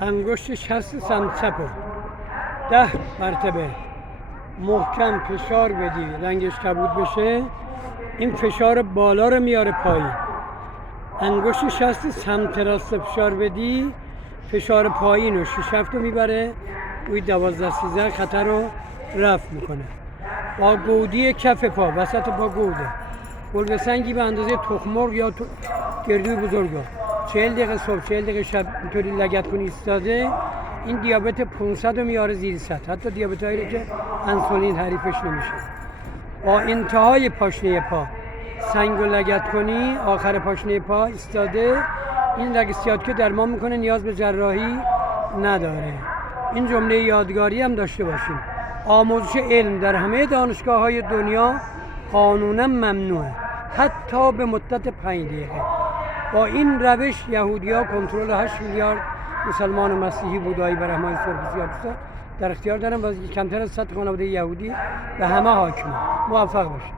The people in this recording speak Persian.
انگشت شست سمت چپ رو 10 مرتبه محکم فشار بدی رنگش کبود بشه. این فشار بالا رو میاره پایین. انگشت شست سمت راست فشار بدی فشار پایین رو 6 7 رو میبره، روی 12 13 خطر رو رفع میکنه. با گودی کف پا وسط پا گوده گلبه سنگی به اندازه تخم‌مرغ یا گردوی بزرگا 40 دقیقه صبح 40 دقیقه شب اینطوری لگد کنی ایستاده، این دیابت 500 رو میاره زیر 100. حتی دیابت هایی که انسولین حریفش نمیشه. با انتهای پاشنه پا سنگ رو لگد کنی، آخر پاشنه پا ایستاده، این رگ سیاتیکو درمان میکنه، نیاز به جراحی نداره. این جمله یادگاری هم داشته باشیم: آموزش علم در همه دانشگاه های دنیا قانونا ممنوعه، حتی به مدت 5 دقیقه. با این روش یهودی‌ها کنترل 8 میلیارد مسلمان و مسیحی بودایی و رحمانی سرخ در اختیار دارن و کمتر از 100 خانواده یهودی به همه حاکمه. موفق باشید.